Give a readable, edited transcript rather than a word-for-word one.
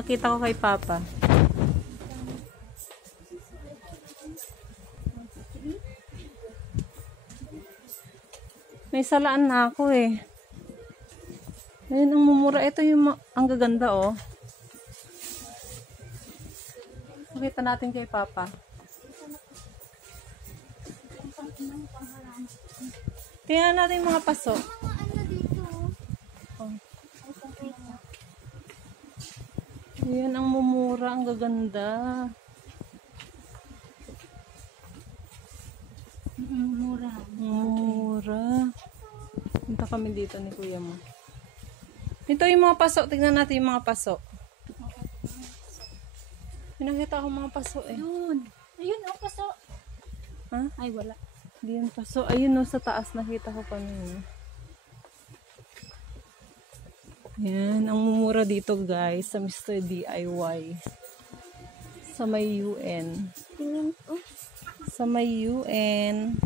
Pakita ko kay Papa. May salaan na ako eh. Ayun, ang mumura. Ito yung ang gaganda oh. Pakita natin kay Papa. Tingnan natin mga paso. Oh. Ayan, ang mumura. Ang gaganda. Mura. Punta kami dito ni kuya mo. Ito yung mga paso. Tingnan natin yung mga paso. Pinakita ko mga paso eh. Ayun. Ayun oh, paso. Ha? Ay, wala. Hindi yan paso. Ayun no, sa taas nakita ko kanina. Yan, ang mumura dito guys sa Mr. DIY. Sa may UN. Tingnan oh. Sa may UN.